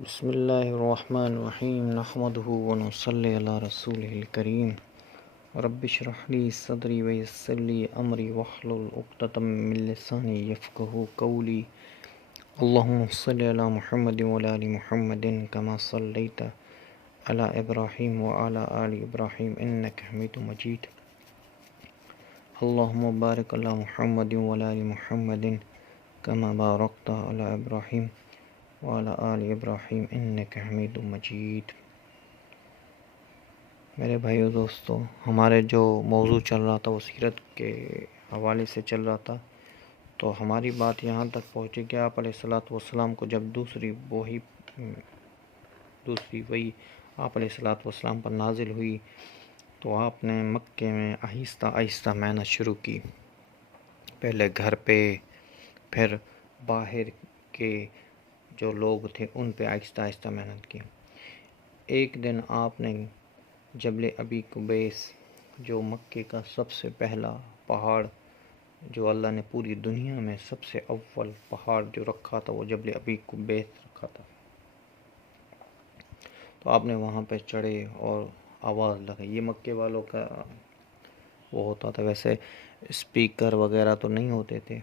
بسم اللہ الرحمن الرحیم نحمده ونصلی علی رسولہ الکریم رب اشرح لی صدری ویسر لی امری واحلل عقدۃ من لسانی یفقهوا قولی اللہم صلی علی محمد وعلی آل محمد کما صلیت علی ابراہیم وعلی آل ابراہیم انک حمید مجید اللہم بارک علی محمد وعلی آل محمد کما بارکت علی ابراہیم وعلی آل ابراہیم انک حمید مجید۔ میرے بھائیو دوستو، ہمارے جو موضوع چل رہا تھا وہ سیرت کے حوالے سے چل رہا تھا، تو ہماری بات یہاں تک پہنچی کہ آپ علیہ الصلوۃ والسلام کو جب دوسری وحی آپ علیہ الصلوۃ والسلام پر نازل ہوئی تو آپ نے مکے میں آہستہ آہستہ محنت شروع کی، پہلے گھر پہ، پھر باہر کے جو لوگ تھے ان پہ آہستہ آہستہ محنت کی۔ ایک دن آپ نے جبل ابی قبیس، جو مکے کا سب سے پہلا پہاڑ، جو اللہ نے پوری دنیا میں سب سے اول پہاڑ جو رکھا تھا وہ جبل ابی قبیس رکھا تھا، تو آپ نے وہاں پہ چڑھے اور آواز لگائی۔ یہ مکے والوں کا وہ ہوتا تھا، ویسے اسپیکر وغیرہ تو نہیں ہوتے تھے۔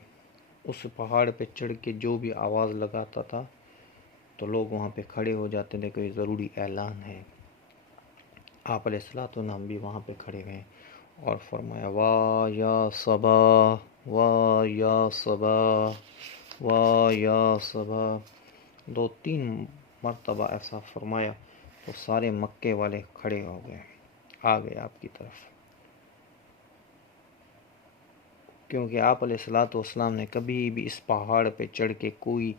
اس پہاڑ پہ چڑھ کے جو بھی آواز لگاتا تھا تو لوگ وہاں پہ کھڑے ہو جاتے تھے، کوئی ضروری اعلان ہے۔ آپ علیہ الصلوۃ والسلام بھی وہاں پہ کھڑے ہوئے اور فرمایا واہ یا صبا، واہ یا صبا، واہ یا صبا، 2-3 مرتبہ ایسا فرمایا تو سارے مکے والے کھڑے ہو گئے، آ گئے آپ کی طرف، کیونکہ آپ علیہ الصلوۃ والسلام نے کبھی بھی اس پہاڑ پہ چڑھ کے کوئی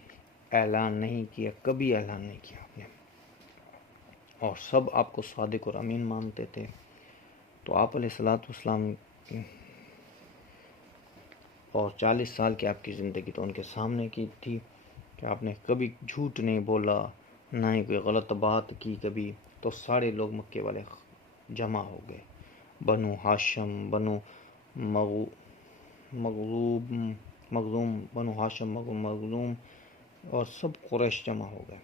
اعلان نہیں کیا، کبھی اعلان نہیں کیا آپ نے، اور سب آپ کو صادق اور امین مانتے تھے۔ تو آپ علیہ الصلوۃ والسلام اور 40 سال کی آپ کی زندگی تو ان کے سامنے کی تھی کہ آپ نے کبھی جھوٹ نہیں بولا، نہ ہی کوئی غلط بات کی کبھی، تو سارے لوگ مکے والے جمع ہو گئے، بنو ہاشم، بنو مخزوم، بنو ہاشم مخزوم، اور سب قریش جمع ہو گئے۔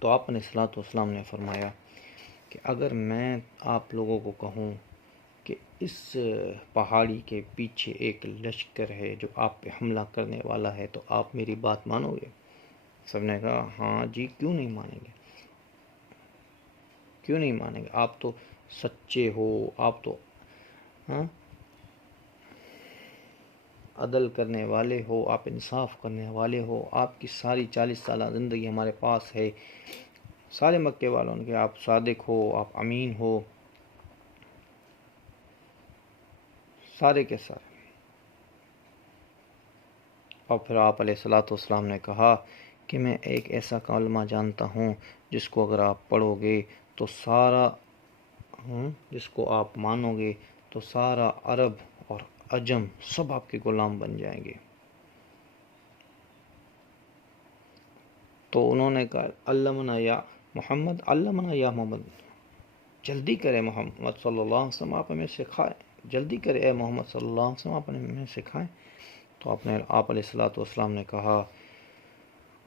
تو آپ نے صلوات والسلام نے فرمایا کہ اگر میں آپ لوگوں کو کہوں کہ اس پہاڑی کے پیچھے ایک لشکر ہے جو آپ پہ حملہ کرنے والا ہے تو آپ میری بات مانو گے؟ سب نے کہا ہاں جی، کیوں نہیں مانیں گے، کیوں نہیں مانیں گے، آپ تو سچے ہو، آپ تو عدل کرنے والے ہو، آپ انصاف کرنے والے ہو، آپ کی ساری 40 سالہ زندگی ہمارے پاس ہے۔ سارے مکے والوں نے کہ آپ صادق ہو، آپ امین ہو، سارے کے سارے۔ اور پھر آپ علیہ الصلوۃ والسلام نے کہا کہ میں ایک ایسا کلمہ جانتا ہوں جس کو اگر آپ پڑھو گے تو سارا، جس کو آپ مانو گے تو سارا عرب اور عجم سب آپ کے غلام بن جائیں گے۔ تو انہوں نے کہا علمنا یا محمد، علمنا یا محمد، جلدی کرے محمد صلی اللہ علیہ وسلم، آپ ہمیں سکھائیں، جلدی کرے اے محمد صلی اللہ علیہ وسلم، آپ ہمیں سکھائیں۔ تو آپ علیہ الصلوۃ والسلام نے کہا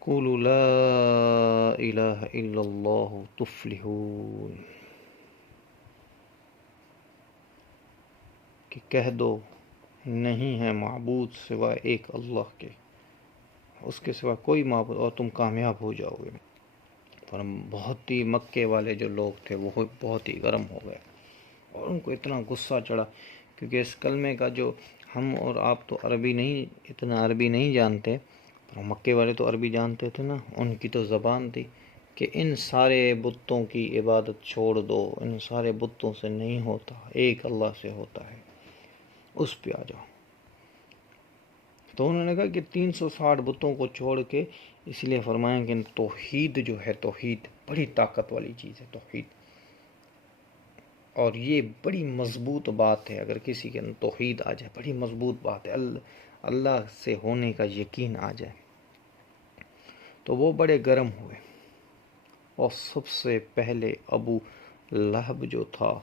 قولوا لا الہ الا اللہ تفلحون، کہ کہہ دو نہیں ہے معبود سوائے ایک اللہ کے، اس کے سوا کوئی معبود، اور تم کامیاب ہو جاؤ گے۔ اور بہت ہی مکے والے جو لوگ تھے وہ بہت ہی گرم ہو گئے اور ان کو اتنا غصہ چڑھا، کیونکہ اس کلمے کا جو ہم اور آپ تو اتنا عربی نہیں جانتے، پر مکے والے تو عربی جانتے تھے نا، ان کی تو زبان تھی کہ ان سارے بتوں کی عبادت چھوڑ دو، ان سارے بتوں سے نہیں ہوتا، ایک اللہ سے ہوتا ہے، اس پہ آ جاؤ۔ تو انہوں نے کہا کہ 360 بتوں کو چھوڑ کے، اس لیے فرمایا کہ توحید جو ہے، توحید بڑی طاقت والی چیز ہے، توحید، اور یہ بڑی مضبوط بات ہے، اگر کسی کے اندر توحید آ جائے بڑی مضبوط بات ہے، اللہ سے ہونے کا یقین آ جائے۔ تو وہ بڑے گرم ہوئے، اور سب سے پہلے ابو لہب جو تھا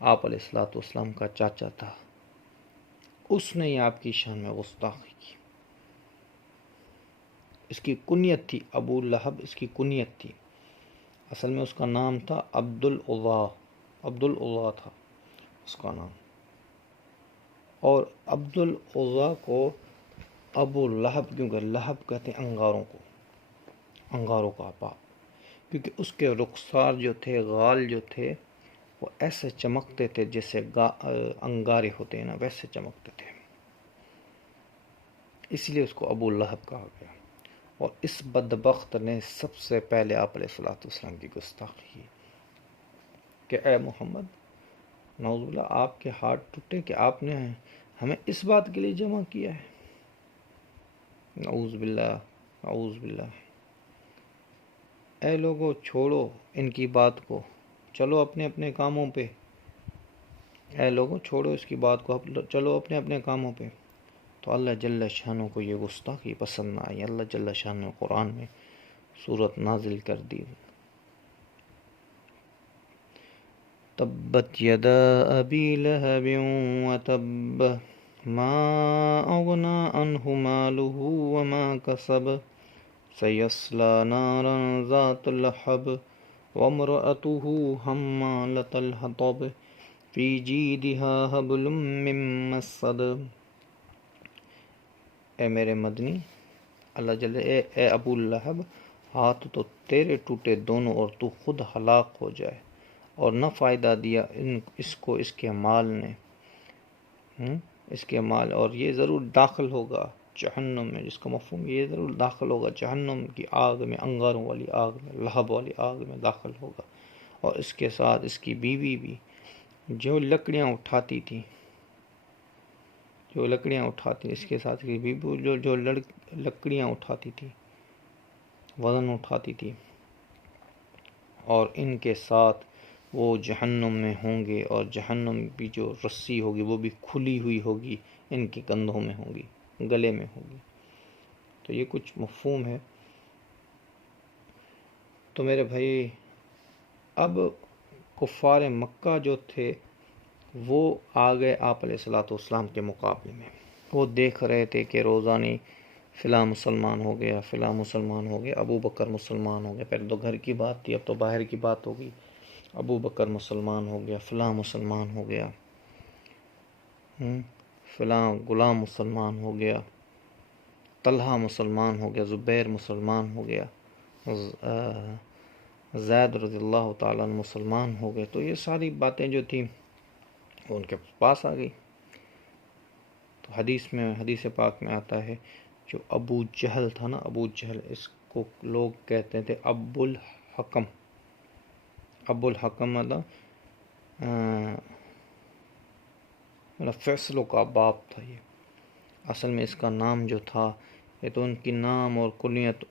آپ علیہ الصلوۃ والسلام کا چاچا تھا، اس نے آپ کی شان میں گستاخی کی، اس کی کنیت تھی ابو لہب، اس کی کنیت تھی، اصل میں اس کا نام تھا عبد العزا تھا اس کا نام، اور عبد العزا کو ابو لہب کیوں کہ لہب کہتے ہیں انگاروں کو، انگاروں کا باپ، کیونکہ اس کے رخسار جو تھے، غال جو تھے، وہ ایسے چمکتے تھے جیسے انگارے ہوتے ہیں نا، ویسے چمکتے تھے، اس لیے اس کو ابو لہب کہا گیا۔ اور اس بدبخت نے سب سے پہلے آپ علیہ الصلوۃ والسلام کی گستاخی کی کہ اے محمد، نعوذ باللہ آپ کے ہاتھ ٹوٹے کہ آپ نے ہمیں اس بات کے لیے جمع کیا ہے، نعوذ باللہ، نعوذ باللہ۔ اے لوگوں چھوڑو ان کی بات کو، چلو اپنے اپنے کاموں پہ، اے لوگوں چھوڑو اس کی بات کو، چلو اپنے اپنے کاموں پہ۔ تو اللہ جل شانہ کو یہ گستاخی پسند نہ آئی، اللہ جل شانہ نے قرآن میں سورت نازل کر دی، تبت یدا ابی لہب وتب ما اغنی عنہ مالہ وما کسب سیصلی نارا ذات لہب وامرأتہ حمالۃ الحطب فی جیدہا حبل من مسد۔ اے میرے مدنی، اللہ جل اے ابو لہب، ہاتھ تو تیرے ٹوٹے دونوں اور تو خود ہلاک ہو جائے، اور نہ فائدہ دیا اس کو اس کے مال نے، اس کے مال، اور یہ ضرور داخل ہوگا جہنم میں، جس کا مفہوم یہ ضرور داخل ہوگا جہنم کی آگ میں، انگاروں والی آگ میں، لہب والی آگ میں داخل ہوگا، اور اس کے ساتھ اس کی بیوی بھی جو لکڑیاں اٹھاتی تھی، اس کے ساتھ کی بیوی جو لکڑیاں اٹھاتی تھی، وزن اٹھاتی تھی، اور ان کے ساتھ وہ جہنم میں ہوں گے، اور جہنم کی جو رسی ہوگی وہ بھی کھلی ہوئی ہوگی، ان کے کندھوں میں ہوگی، گلے میں ہوگی۔ تو یہ کچھ مفہوم ہے۔ تو میرے بھائی، اب کفار مکہ جو تھے وہ آ گئے آپ علیہ الصلوۃ والسلام کے مقابلے میں، وہ دیکھ رہے تھے کہ روزانی فلاں مسلمان ہو گیا، فلاں مسلمان ہو گیا، ابو بکر مسلمان ہو گیا، پہلے تو گھر کی بات تھی، اب تو باہر کی بات ہوگی، ابو بکر مسلمان ہو گیا، فلاں مسلمان ہو گیا، فلاں غلام مسلمان ہو گیا، طلحہ مسلمان ہو گیا، زبیر مسلمان ہو گیا، زید رضی اللہ تعالیٰ عنہ مسلمان ہو گئے۔ تو یہ ساری باتیں جو تھیں وہ ان کے پاس آ گئی۔ تو حدیث پاک میں آتا ہے، جو ابو جہل تھا نا، ابو جہل، اس کو لوگ کہتے تھے ابو الحکم، ابو الحکم مطلب فیصلوں کا باپ تھا یہ، اصل میں اس کا نام جو تھا، یہ تو ان کی نام اور کنیت،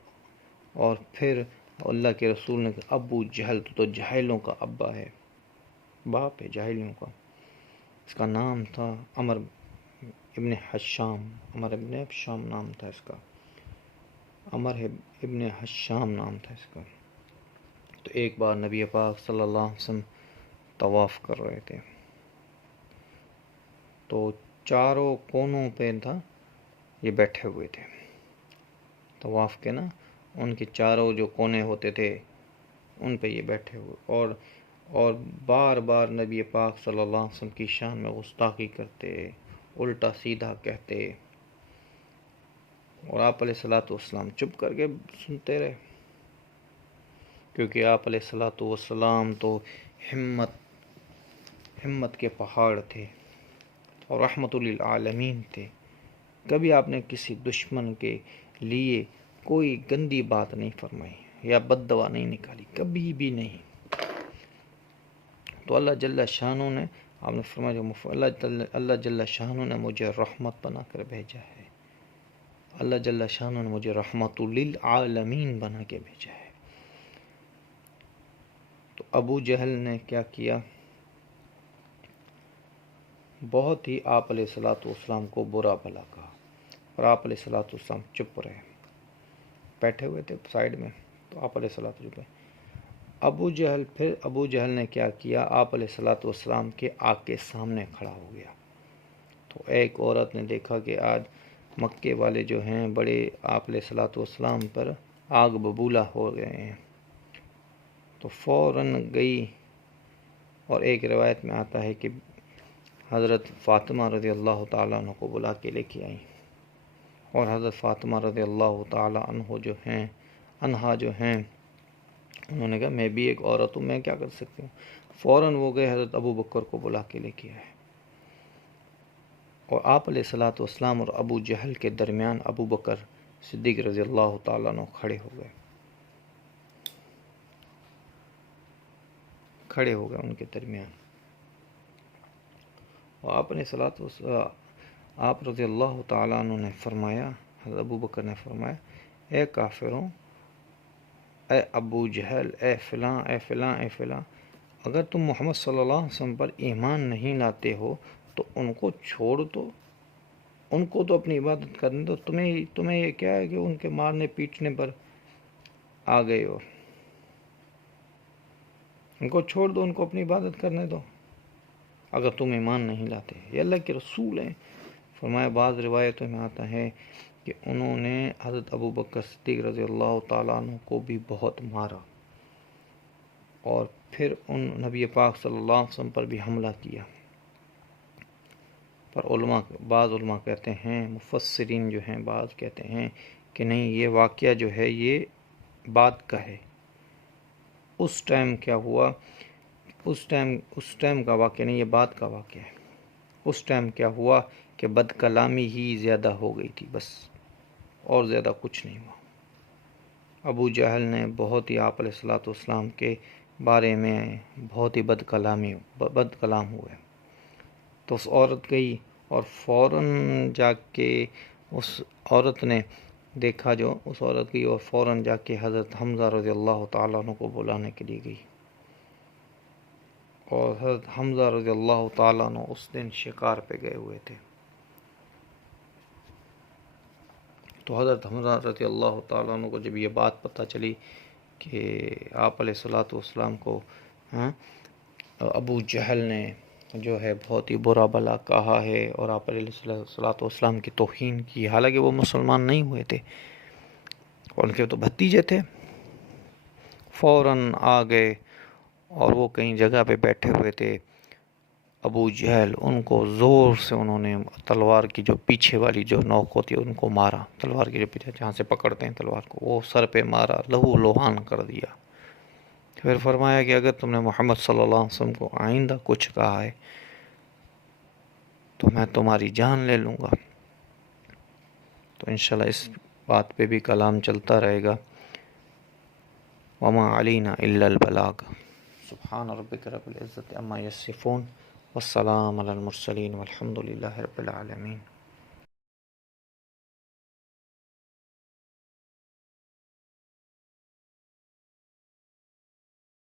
اور پھر اللہ کے رسول نے کہا ابو جہل تو جاہلوں کا ابا ہے، باپ ہے جاہلوں کا۔ اس کا نام تھا عمر ابن حشام، عمر ابن حشام نام تھا اس کا، عمر ابن حشام نام تھا اس کا۔ تو ایک بار نبی پاک صلی اللہ علیہ وسلم طواف کر رہے تھے، تو چاروں کونوں پہ تھا یہ بیٹھے ہوئے تھے، طواف کے نا ان کے چاروں جو کونے ہوتے تھے ان پہ یہ بیٹھے ہوئے، اور بار بار نبی پاک صلی اللہ علیہ وسلم کی شان میں گستاخی کرتے، الٹا سیدھا کہتے، اور آپ علیہ الصلوۃ والسلام چپ کر کے سنتے رہے، کیونکہ آپ علیہ الصلوۃ والسلام تو ہمت کے پہاڑ تھے اور رحمت للعالمین تھے، کبھی آپ نے کسی دشمن کے لیے کوئی گندی بات نہیں فرمائی یا بد دعا نہیں نکالی، کبھی بھی نہیں۔ تو اللہ جل شانہ نے، آپ نے فرمایا، اللہ جل شانہ نے مجھے رحمت بنا کر بھیجا ہے، اللہ جل شانہ نے مجھے رحمت للعالمین بنا کے بھیجا ہے۔ تو ابو جہل نے کیا کیا، بہت ہی آپ علیہ الصلوۃ والسلام کو برا بھلا کہا، اور آپ علیہ الصلوۃ والسلام چپ رہے، بیٹھے ہوئے تھے سائیڈ میں، تو آپ علیہ الصلوۃ والسلام ابو جہل نے کیا کیا، آپ علیہ الصلوۃ والسلام کے آگ کے سامنے کھڑا ہو گیا۔ تو ایک عورت نے دیکھا کہ آج مکے والے جو ہیں بڑے آپ علیہ الصلوۃ والسلام پر آگ ببولا ہو گئے ہیں، تو فوراً گئی، اور ایک روایت میں آتا ہے کہ حضرت فاطمہ رضی اللہ تعالیٰ عنہ کو بلا کے لے کے آئیں، اور حضرت فاطمہ رضی اللہ تعالیٰ عنہا جو ہیں انہوں نے کہا میں بھی ایک عورت ہوں، میں کیا کر سکتی ہوں. فوراً وہ گئے حضرت ابو بکر کو بلا کے لے کے آئے، اور آپ علیہ الصلوۃ والسلام اور ابو جہل کے درمیان ابو بکر صدیق رضی اللہ تعالیٰ عنہ کھڑے ہو گئے ان کے درمیان. اور آپ رضی اللہ تعالیٰ عنہ نے فرمایا، حضرت ابو بکر نے فرمایا، اے کافروں، اے ابو جہل، اے فلاں اے فلاں اے فلاں، اگر تم محمد صلی اللہ علیہ وسلم پر ایمان نہیں لاتے ہو تو ان کو چھوڑ دو، ان کو تو اپنی عبادت کرنے دو، تمہیں یہ کیا ہے کہ ان کے مارنے پیٹنے پر آ گئے ہو، ان کو چھوڑ دو، ان کو اپنی عبادت کرنے دو اگر تم ایمان نہیں لاتے. یہ اللہ کے رسول ہیں. فرمایا بعض روایتوں میں آتا ہے کہ انہوں نے حضرت ابو بکر صدیق رضی اللہ تعالیٰ عنہ کو بھی بہت مارا، اور پھر ان نبی پاک صلی اللہ علیہ وسلم پر بھی حملہ کیا. پر بعض علماء کہتے ہیں، مفسرین جو ہیں بعض کہتے ہیں کہ نہیں، یہ واقعہ جو ہے یہ بات کا ہے. اس ٹائم کیا ہوا، اس ٹائم کا واقعہ نہیں، یہ بات کا واقعہ ہے. اس ٹائم کیا ہوا کہ بد کلامی ہی زیادہ ہو گئی تھی بس، اور زیادہ کچھ نہیں ہوا. ابو جہل نے بہت ہی آپ علیہ الصلوۃ والسلام کے بارے میں بہت ہی بد کلام ہوئے. تو اس عورت گئی اور فوراً جا کے اس عورت نے دیکھا، جو اس عورت گئی اور فوراً جا کے حضرت حمزہ رضی اللہ تعالیٰ عنہ کو بلانے کے لیے گئی، اور حضرت حمزہ رضی اللہ تعالیٰ عنہ اس دن شکار پہ گئے ہوئے تھے. تو حضرت حمزہ رضی اللہ تعالیٰ عنہ کو جب یہ بات پتہ چلی کہ آپ علیہ الصلوۃ والسلام کو ابو جہل نے جو ہے بہت ہی برا بلا کہا ہے اور آپ علیہ الصلوۃ والسلام کی توہین کی، حالانکہ وہ مسلمان نہیں ہوئے تھے، ان کے تو بھتیجے تھے، فوراً آ گئے اور وہ کہیں جگہ پہ بیٹھے ہوئے تھے. ابو جہل ان کو زور سے انہوں نے تلوار کی جو پیچھے والی جو نوک ہوتی ہے ان کو مارا، تلوار کی جو پیچھے جہاں سے پکڑتے ہیں تلوار کو، وہ سر پہ مارا، لہو لوہان کر دیا. پھر فرمایا کہ اگر تم نے محمد صلی اللہ علیہ وسلم کو آئندہ کچھ کہا ہے تو میں تمہاری جان لے لوں گا. تو انشاءاللہ اس بات پہ بھی کلام چلتا رہے گا. وما علینا الا البلاغ. سبحان ربک رب العزت عما یصفون، والسلام علی المرسلین، والحمد للہ رب العالمین.